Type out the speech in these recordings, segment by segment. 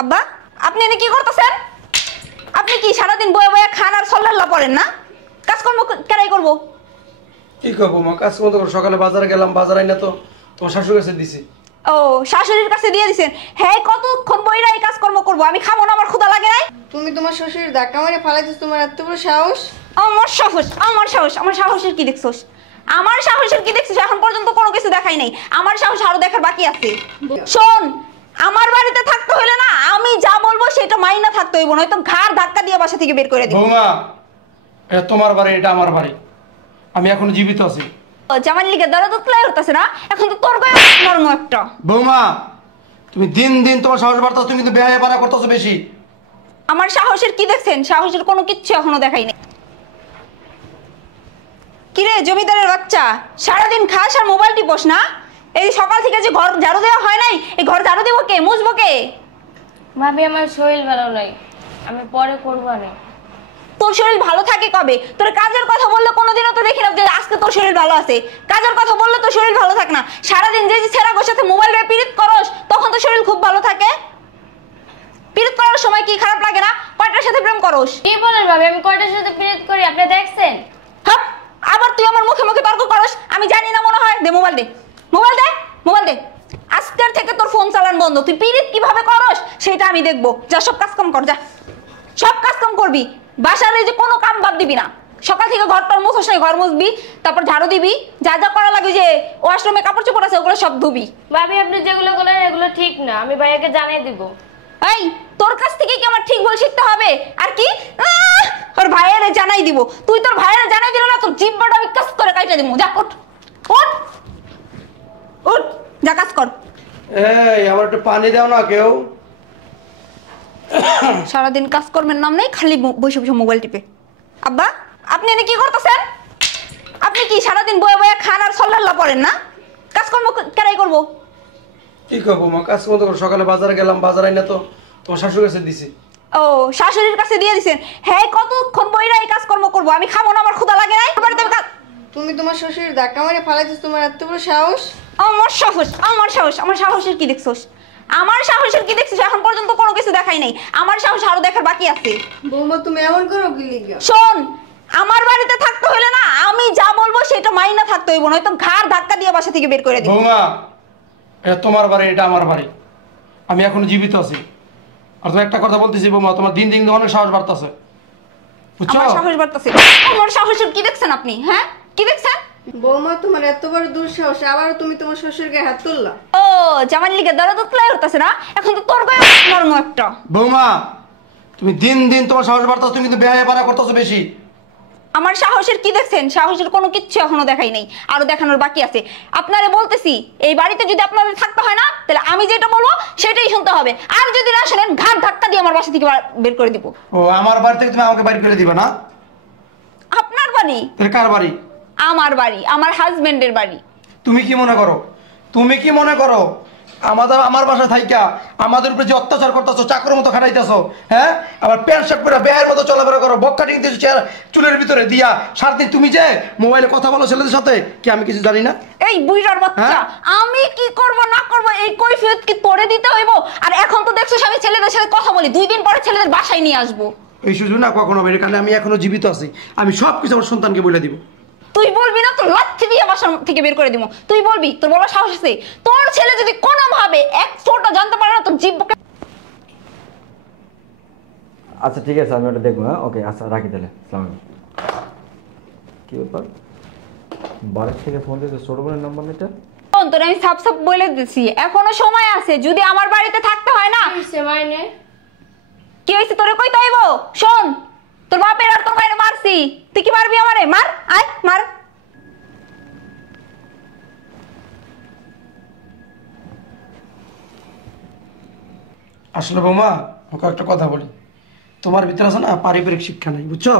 আব্বা আপনি এনে কি করতেছেন? আপনি কি সারাদিন বয়ে বয়ে খান আর সল্লাল্লাহ পড়েন না? কাজকর্ম কেরাই করবো? কি করবো মা, কাজ করবো তো। সকালে বাজারে গেলাম, বাজার আইনা তো তোমার শাশুড়ির কাছে দিছি। ও শাশুড়ির কাছে দিয়ে দিছেন? হ্যাঁ, কতক্ষণ বইরা এই কাজকর্ম করবো? আমি খাবো না, আমার ক্ষুধা লাগে নাই? তুমি তোমার শ্বশুরের ধাক্কা মারে ফালাইছিস, তোমার এত বড় সাহস? আমার সাহস, আমার সাহস, আমার সাহসের কি দেখছস? আমার সাহসের কি দেখছিস? এখন পর্যন্ত কোনো কিছু দেখাই নাই। আমার সাহস আরো দেখার বাকি আছে। শোন, আমার বাড়িতে থাকতে হলে না, আমি যা বলবো সেটা মাইনা থাকতে হইব, নয়তো ঘাড় ধাক্কা দিয়ে বাসা থেকে বের করে দিব। বৌমা, এটা তোমার বাড়ি, এটা আমার বাড়ি। আমি এখনো জীবিত আছি। জামাল লিগে দরদ উতলাই হতাছে না, এখন তো তোর গায়ে নরম একটা। বৌমা, তুমি দিন দিন তোমার সাহস বাড়তাছো, তুমি কিন্তু বেহায়া পারা করতেছো বেশি। আমার সাহসের কি দেখছেন? সাহসের কোনো কিচ্ছু এখনো দেখাই নাই। কিরে জমিদারের বাচ্চা, সারাদিন খাস আর মোবাইল টিপোস না? এই সকাল থেকে যে ঘর ঝাড়ু দেওয়া হয় নাই, এই ঘর ঝাড়ু দেবো কে, মুছবো কে? ভাবি আমার শরীর ভালো নাই, আমি পরে করবো না। তোর শরীর ভালো থাকে কবে? তোর কাজের কথা বললে কোনোদিনও তো দেখি না যে আজকে তোর শরীর ভালো আছে। কাজের কথা বললে তোর শরীর ভালো থাকে না। সারাদিন যে ছেঁড়া গোর সাথে মোবাইল রে পিরিত করস, তখন তো শরীর খুব ভালো থাকে। পিরিত করার সময় কি খারাপ লাগে না? কয়টার সাথে প্রেম করস? কি বলেন ভাবি, আমি কয়টার সাথে পিরিত করি আপনি দেখছেন? হাপ, আবার তুই আমার মুখে মুখে তর্ক করস। আমি জানি না মনে হয়। দে মোবাইল, দে মোবাইল, দে মোবাইল, দে। আজকের থেকে তোর ফোন চালান বন্ধ। তুই পিরিত কিভাবে করস সেটা আমি দেখবো। যা, সব কাজ কাম কর, যা সব কাজ কাম করবি। বাসার এই যে কোনো কাম বাদ দিবি না। সকাল থেকে ঘরটার মুছস নাই, ঘর মুছবি, তারপর ঝাড়ু দিবি, যা যা করা লাগবে, যে ওয়াশরুমে কাপড় চোপড় আছে ওগুলো সব ধুবি। ভাবি আপনি যেগুলো বলেন এগুলো ঠিক না, আমি ভাইয়াকে জানিয়ে দিব। এই তোর কাছ থেকে কি আমার ঠিক বল শিখতে হবে? আর কি ওর ভাইয়েরে জানাই দিব? তুই তোর ভাইয়েরে জানাই দিল না, তোর জিব্বাটা আমি কাজ করে কাইটা দিব। যা উঠ, উঠ, উঠ, যা কাজ কর। এই আমার একটু পানি দাও না কেউ। সারাদিন কাজকর্মের নাম নেই, খালি বসে বসে মোবাইল টিপে। আব্বা আপনি এনে কি করতেছেন? আপনি কি সারাদিন বয়ে বয়ে খান আর সল্লাল্লাহ পড়েন না? কাজকর্ম কেরাই করবো? কি করবো মা, কাজ করবো তো। সকালে বাজারে গেলাম, বাজার আইনা তো তোমার শাশুড়ির কাছে দিছি। ও শাশুড়ির কাছে দিয়ে দিছেন? হ্যাঁ, কতক্ষণ বইরা এই কাজকর্ম করবো? আমি খাবো না, আমার ক্ষুধা লাগে নাই? তুমি তোমার শ্বশুরের ধাক্কা মারে ফালাইছিস, তোমার এত বড় সাহস? আমার সাহস, আমার সাহস, আমার সাহসের কি দেখছস? আমার সাহসের কি দেখছিস? এখন পর্যন্ত কোনো কিছু দেখাই নাই। আমার সাহস আরো দেখার বাকি আছে। বৌমা তুমি এমন করো কি লিগা? শোন, আমার বাড়িতে থাকতে হলে না, আমি যা বলবো সেটা মাইনা থাকতে হইব, নয়তো ঘাড় ধাক্কা দিয়ে বাসা থেকে বের করে দিব। বৌমা, এটা তোমার বাড়ি, এটা আমার বাড়ি। আমি এখনো জীবিত আছি। আর তো একটা কথা বলতেছি বৌমা, তোমার দিন দিন অনেক সাহস বাড়তেছে, বুঝছো? আমার সাহস বাড়তেছে? আমার সাহসের কি দেখছেন আপনি? হ্যাঁ, কি দেখছেন? বৌমা তোমার এত বড় দুঃসাহস, আবারও তুমি তোমার শ্বশুর গায়ে হাত তুললা? ও জামাল লিগে দরদ উতলাই হতাছে না, এখন তো তোর গায়ে নরম একটা। বৌমা, তুমি দিন দিন তোমার সাহস বাড়তেছো, তুমি কিন্তু বেহায়া পারা করতেছো বেশি। আমার সাহসের কি দেখছেন? সাহসের কোনো কিচ্ছু এখনো দেখাই নাই, আরো দেখানোর বাকি আছে। আপনারে বলতেছি, এই বাড়িতে যদি আপনাদের থাকতে হয় না, তাহলে আমি যেটা বলবো সেটাই শুনতে হবে। আর যদি না শুনেন, ঘাট ধাক্কা দিয়ে আমার বাসা থেকে বের করে দিব। ও আমার বাড়ি থেকে তুমি আমাকে বাড়ি করে দিবা না? আপনার বাড়ি? তাহলে কার বাড়ি? আমার বাড়ি, আমার হাজবেন্ডের বাড়ি। তুমি কি মনে করো? তুমি কি মনে করো আমার বাসা থাইকা আমাদের উপরে যে অত্যাচার করতেছো, চাকরের মতো খাটাইতেছো, হ্যাঁ? আবার প্যান্ট শার্ট পরে বেহার মতো চলাফেরা করো, বক কাটিং দিয়েছো চুলের ভিতরে দিয়া, সারাদিন তুমি যে মোবাইলে কথা বলো ছেলেদের সাথে, কি আমি কিছু জানি না? এই বুইড়ার বাচ্চা, আমি কি করব না করব এই কৈফিয়ত কি তোরে দিতে হইব? আর এখন তো দেখছো আমি ছেলেদের সাথে কথা বলি, 2 দিন পরে ছেলেদের বাসায় নিয়ে আসবো। এই সুযোগ না কখনো হবে, কারণ আমি এখনো জীবিত আছি। আমি সব কিছু আমার সন্তানকে বলে দিব। তুই বলবি না? তোর লাথি দিয়ে বাসা থেকে বের করে দিব। তুই বলবি? তোর বলার সাহস আছে? তোর ছেলে যদি কোনোভাবে এক ফোঁটা জানতে পারে না, তোর জিভকে। আচ্ছা ঠিক আছে, আমি ওটা দেখবো। হ্যাঁ ওকে, আচ্ছা রাখি তাহলে। আসসালামু আলাইকুম। কি ব্যাপার, বাড়ির থেকে ফোন দিতে ছোট বোনের নাম্বার নিতে? তোর আমি সাপ সাপ বলে দিছি, এখনো সময় আছে। যদি আমার বাড়িতে থাকতে হয় না, কি হয়েছে তোরে কইতে হইব? শোন, তোর বাপের আর তোর মায়ের মারছি, তুই কি মারবি আমারে? মার, আয় মার। আসলে বৌমা, ওকে একটা কথা বলি, তোমার ভিতরে আছে না পারিবারিক শিক্ষা নাই, বুঝছো?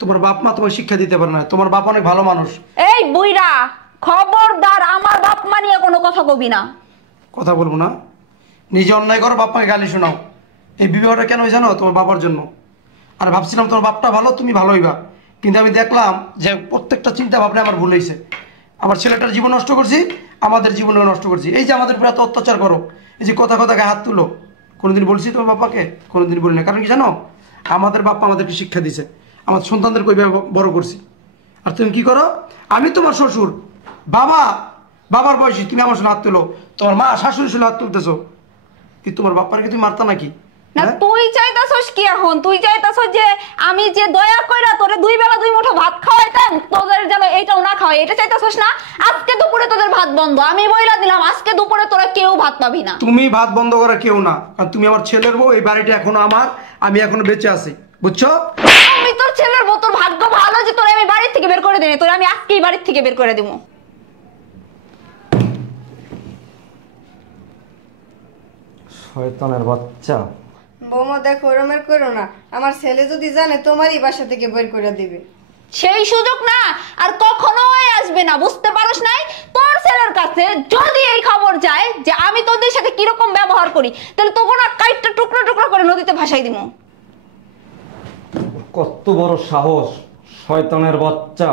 তোমার বাপ মা তোমার শিক্ষা দিতে পারে না। তোমার বাপ অনেক ভালো মানুষ। এই বুইড়া, খবরদার আমার বাপ মা নিয়ে কোনো কথা কবি না। কথা বলবো না? নিজে অন্যায় করো, বাপ মাকে গালি শোনাও। এই বিবাহটা কেন জানো? তোমার বাবার জন্য। আর ভাবছিলাম তোমার বাপটা ভালো, তুমি ভালো হইবা, কিন্তু আমি দেখলাম যে প্রত্যেকটা চিন্তা ভাবনা আমার ভুল হয়েছে। আমার ছেলেটার জীবন নষ্ট করছি, আমাদের জীবনও নষ্ট করছি। এই যে আমাদের উপরে এত অত্যাচার করো, এই যে কথা কথাকে হাত তুলো, কোনোদিন বলছি তোমার বাবাকে? কোনোদিন বলি না। কারণ কি জানো, আমাদের বাপ্পা আমাদেরকে শিক্ষা দিছে, আমাদের সন্তানদের কই বড় করছি। আর তুমি কি করো? আমি তোমার শ্বশুর, বাবার বয়সী, তুমি আমার সাথে হাত তুলো, তোমার মা শাশুড়ির সাথে হাত তুলতেছো, কি তোমার বাপ্পাকে তুমি মারতা নাকি? না তুই চাইতাছস কি এখন? তুই চাইতাছস যে আমি যে দয়া কইরা তোরে 2 বেলা 2 মুঠো ভাত খাওয়াইতাম, তোদের যেন এইটাও না খাওয়াই, এটা চাইতাছস না? আজকে দুপুরে তোদের ভাত বন্ধ, আমি বইলা দিলাম আজকে দুপুরে তোরা কেউ ভাত পাবি না। তুমি ভাত বন্ধ করা কেউ না, কারণ তুমি আমার ছেলের বউ, এই বাড়িটা এখনো আমার, আমি এখনো বেঁচে আছি, বুঝছো? আমি তোর ছেলের বউ, তোর ভাগ্য ভালো যে তোরে আমি বাড়ি থেকে বের করে দিই, তোরে আমি আজকেই বাড়ি থেকে বের করে দেবো। শয়তানের বাচ্চা। বৌমা দেখো ওরমের করো না, আমার ছেলে যদি জানে তোমারই বাসা থেকে বের করে দিবে। সেই সুযোগ না আর কখনোই আসবে না, বুঝতে পারোস নাই? তোর ছেলের কাছে যদি এই খবর যায় যে আমি তোদের সাথে কিরকম ব্যবহার করি, তাহলে তোকে না কাইটটা টুকরো টুকরো করে নদীতে ভাসাই দিব। কত বড় সাহস, শয়তানের বাচ্চা!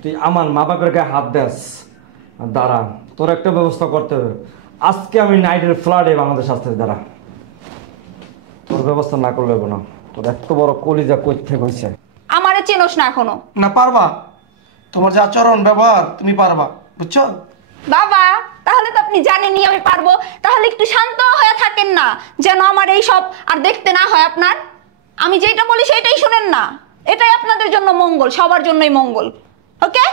তুই আমার মা বাপের গায়ে হাত দেস? দাঁড়া, তোর একটা ব্যবস্থা করতে হবে। আজকে আমি নাইটের ফ্লাডে বাংলাদেশ আসতে, দাঁড়া। তোর ব্যবস্থা না করলে হবে না। তোর এত বড় কলিজা কই থেকে হইছে? আমারে চেনোস না এখনো? না পারবা, তোমার যে আচরণ ব্যবহার তুমি পারবা, বুঝছো? বাবা, তাহলে তো আপনি জানেনই আমি পারবো, তাহলে একটু শান্ত হয়ে থাকেন না, যেন আমার এই সব আর দেখতে না হয় আপনার। আমি যেটা বলি সেটাই শুনেন না, এটাই আপনাদের জন্য মঙ্গল, সবার জন্যই মঙ্গল। ওকে,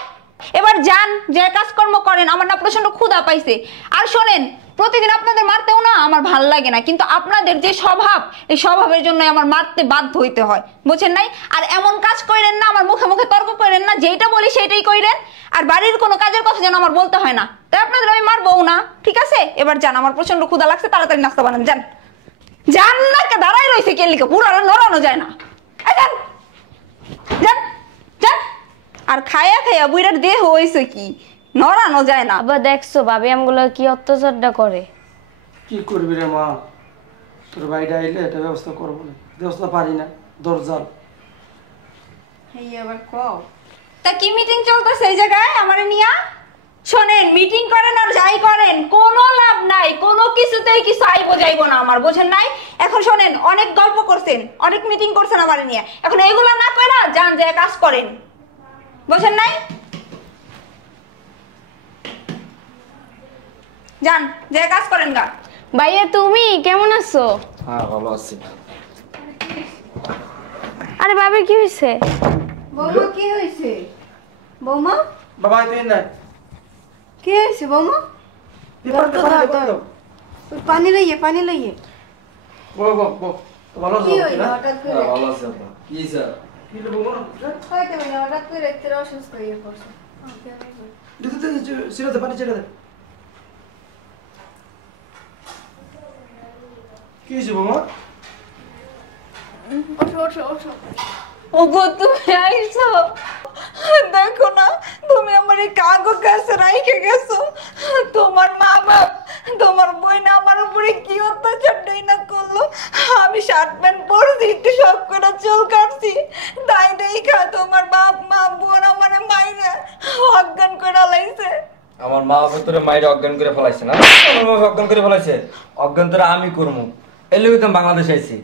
এবার যান, যে কাজকর্ম করেন, আমার না প্রচন্ড ক্ষুধা পাইছে। আর শোনেন, প্রতিদিন আপনাদের মারতেও না আমার ভাল লাগে না, কিন্তু আপনাদের যে স্বভাব, এই স্বভাবের জন্য আমার মারতে বাধ্য হইতে হয়, বুঝেন নাই? আর এমন কাজ করেন না, আমার মুখে মুখে তর্ক করেন না, যেটা বলি সেটাই কইরেন। আর বাড়ির কোনো কাজের কথা যেন আমার বলতে হয় না, তাই আপনাদের আমি মারবো না, ঠিক আছে? এবার যান, আমার প্রচন্ড ক্ষুধা লাগছে, তাড়াতাড়ি নাস্তা বানান, যান। যান না, কে দাঁড়াই রয়েছে কেলিকে, পুরো নড়ানো যায় না। যান যান যান। আর খায়া খায়া বুইরার দেহ হইছে কি, নড়ানো যায় না। আবার দেখছো ভাবি আমগুলো কি অত্যাচারটা করে। কি করবি রে মা, তোর বাইরে আইলে এটা ব্যবস্থা করবো না, ব্যবস্থা পারি না, দরজাল। এই আবার কও তা কি মিটিং চলতেছে এই জায়গায় আমারে নিয়া? শোনেন, মিটিং করেন আর যাই করেন কোনো লাভ নাই, কোনো কিছুতেই কিছু আইব যাইব না আমার, বুঝেন নাই? এখন শোনেন, অনেক গল্প করছেন, অনেক মিটিং করছেন আমারে নিয়ে, এখন এগুলা না কইরা যান, যে কাজ করেন, বুঝেন নাই? যান, যে কাজ করেন গা। ভাইয়া তুমি কেমন আছো? হ্যাঁ, ভালো আছি। আরে ভাবি কি হয়েছে? বৌমা কি হয়েছে? বৌমা বাবা তুই না, কি হয়েছে বৌমা? পানি লইয়ে ভালো কি হইলো হঠাৎ করে? ভালো আছি আপা। কি স্যার? হয়তো মানে হঠাৎ করে একটু অসুস্থ হয়ে পড়ছে। ছেড়ে দে, পানি ছেড়ে দে। কি হয়েছে বাবা? ওঠো ওগো, তুমি আইছো? দেখো না, তুমি আমার এই কাগজ কাছে রাইখে গেছো। তোমার মা বাপ, তোমার বোন আমার উপরে কি অত্যাচারটাই না করলো। আমি শার্ট প্যান্ট পরছি, একটু শখ করে চুল কাটছি, তাই দেখা তোমার বাপ মা বোন আমার মাইরে অজ্ঞান করে লাইছে। আমার মা বাবা তোরে মায়ের অজ্ঞান করে ফেলাইছে না? আমার মা অজ্ঞান করে ফেলাইছে? অজ্ঞান তোরা আমি করবো, এর লেগে তো বাংলাদেশ আইছি।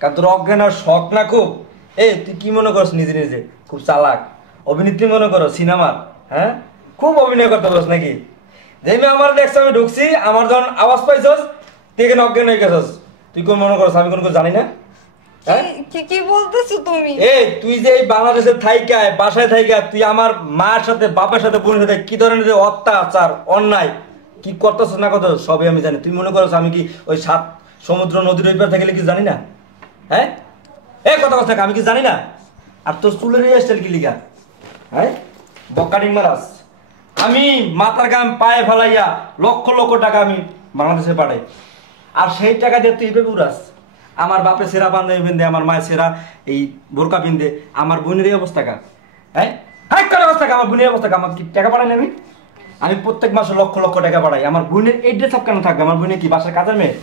কারণ তোর অজ্ঞান আর শখ না খুব। তুই কি মনে করছ নিজে নিজে খুব চালাক অভিনেত্রী মনে করো সিনেমার? হ্যাঁ, খুব অভিনয় করতে পারছ নাকি? যেমনি আমার দেখছ আমি ঢুকছি, আমার যখন আওয়াজ পাইছস তুই এখানে অজ্ঞান হয়ে গেছস। তুই কোন মনে করছ আমি কোনো জানি না? হ্যাঁ, কি বলতেছো তুমি? তুই যে এই বাংলাদেশের থাইকায় বাসায় থাইকা তুই আমার মার সাথে বাবার সাথে বোনের সাথে কি ধরনের যে অত্যাচার অন্যায় কি করতেছ না কত সবই আমি জানি। তুই মনে করছ আমি কি ওই 7 সমুদ্র নদীর ওই পার থেকে কি জানি না? হ্যাঁ, কথা কথা আমি কি জানি না? আর তোর চুলের স্টাইল কি লিগা? হ্যাঁ, বকাটিং মারাস। আমি মাথার গাম পায়ে ফেলাইয়া লক্ষ লক্ষ টাকা আমি বাংলাদেশে পাঠাই, আর সেই টাকা দিয়ে তুই এভাবে উড়াস। আমার বাপে সেরা বান্ধবী পিন্ধে, আমার মায়ের সেরা এই বোরকা পিন্ধে, আমার বোনের এই অবস্থা কা? হ্যাঁ, অবস্থা কা? আমার বোনের অবস্থা কা? আমার কি টাকা পাঠাই না? আমি প্রত্যেক মাসে লক্ষ লক্ষ টাকা পাঠাই। আমার বোনের এই ড্রেস আপ কেন থাকবে? আমার বোনের কি বাসার কাজের মেয়ে?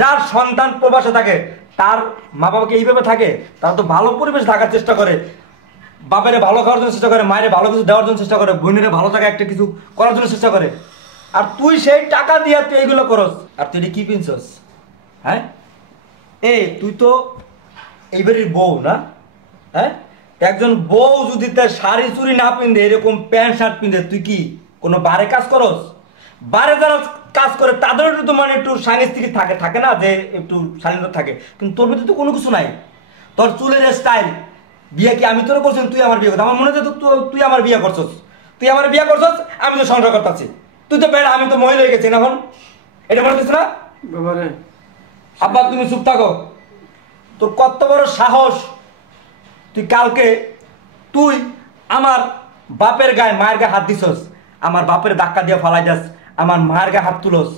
যার সন্তান প্রবাসে থাকে, তার মা বাবাকে এইভাবে থাকে, তারা তো ভালো পরিবেশ থাকার চেষ্টা করে, বাপেরে ভালো খাওয়ার জন্য চেষ্টা করে, মায়ের ভালো কিছু দেওয়ার জন্য চেষ্টা করে, বোনের ভালো থাকা একটা কিছু করার জন্য চেষ্টা করে। আর তুই সেই টাকা দিয়ে তুই এইগুলো করস, আর তুই কি পিনছস? হ্যাঁ এই তুই তো এইবারের বউ না? হ্যাঁ, একজন বউ যদি তার শাড়ি চুড়ি না পিন্ধে এরকম প্যান্ট শার্ট পিন্ধে তুই কি কোনো বারে কাজ করস? বারে যারা কাজ করে তাদের তো মানে একটু সাংস্কৃতিক থাকে থাকে না, যে একটু স্বাধীনতা থাকে, কিন্তু তোর ভিতরে তো কোনো কিছু নাই। তোর চুলের স্টাইল, বিয়ে কি আমি তোর করছি তুই আমার বিয়ে করছিস? আমার মনে হচ্ছে তুই আমার বিয়ে করছস, তুই আমার বিয়ে করছস, আমি তো সংসার করতেছি। তুই তো বেড়া, আমি তো মহিলা হয়ে গেছি এখন, এটা মনে হচ্ছে না? বাবারে আব্বা তুমি চুপ থাকো। তোর কত বড় সাহস, তুই কালকে তুই আমার বাপের গায়ে মায়ের গায়ে হাত দিছস, আমার বাপের ধাক্কা দিয়ে ফালাই যাস, আমার মায়ের গায়ে হাত তুলস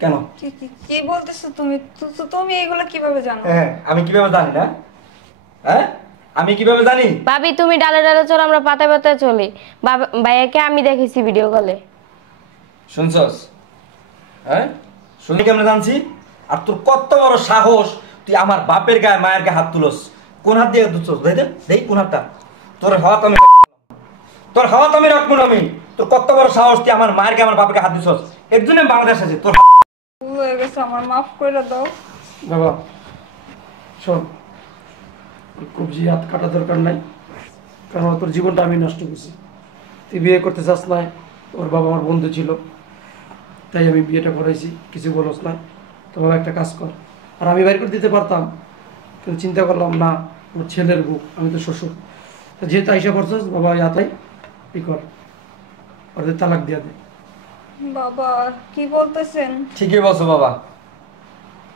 কেন? কি বলতেছো তুমি? তুমি এগুলো কিভাবে জানো? হ্যাঁ আমি কিভাবে জানি না? হ্যাঁ আমি কিভাবে জানি? ভাবি তুমি ডালে ডালে চলো, আমরা পাতায় পাতায় চলি। ভাইয়াকে আমি দেখেছি ভিডিও কলে। শুনছস? হ্যাঁ শুনি কেমন জানছি? আর তোর কত বড় সাহস, তুই আমার বাপের গায়ে মায়ের গায়ে হাত তুলস? কোন হাত দিয়ে দুচ্ছস? দেই কোন হাতটা? তোর হাত আমি রাখবো না আমি। তোর কত বড় সাহস, তুই আমার মায়ের গায়ে আমার বাপের গায়ে হাত দিছস? এর জন্য বাংলাদেশ আছে তোর। ভুল হয়ে গেছে আমার, মাফ করে দাও। বাবা শোন, কবজি হাত কাটা দরকার নাই, কারণ তোর জীবনটা আমি নষ্ট করছি। তুই বিয়ে করতে চাস না, ওর বাবা আমার বন্ধু ছিল, তাই আমি বিয়েটা করাইছি, কিছু বলস না। তো বাবা একটা কাজ কর, আর আমি বাইর করে দিতে পারতাম, কিন্তু চিন্তা করলাম না, ওর ছেলের বুক, আমি তো শ্বশুর, তো যেহেতু আইসা পড়ছস বাবা, ইয়াতাই ই কর, ওদের তালাক দিয়া দে। বাবা কি বলতেছেন? ঠিকই বলছো বাবা,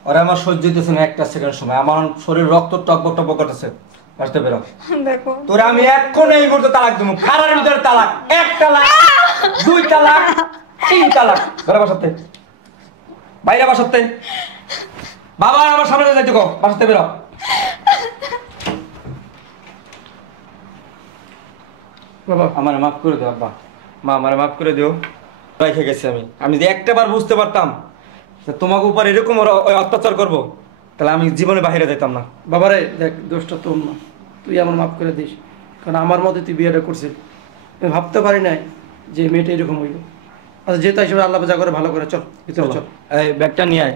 ওরা আমার সহ্য হইতেছে না একটা সেকেন্ড সময়, আমার শরীর রক্ত টকবক টকবক করতেছে। আসতে বেরো। দেখো তোরা আমি এখন এই মুহূর্তে তালাক দেবো, খারার ভিতরে তালাক, 1 তালাক 2 তালাক 3 তালাক। ঘরে বাসাতে, বাইরে বাসাতে, বাবা আমার সামনে যাইতে কো, বাসাতে বেরো। বাবা আমার মাফ করে দিও আব্বা, মা আমার মাফ করে দিও। রেখে গেছি আমি যদি একটাবার বুঝতে পারতাম যে তোমাকে উপর এরকম অত্যাচার করব, তাহলে আমি জীবনে বাইরে যেতাম না। বাবারে দেখ, দোষটা তোর না, তুই আমার মাফ করে দিস, কারণ আমার মতে তুই বিয়েটা করছিস। আমি ভাবতে পারি নাই যে মেয়েটা এরকম হইল। আচ্ছা যেহেতু হিসেবে আল্লাহ যা করে ভালো করে, চল ভিতরে চল। এই ব্যাগটা নিয়ে আয়।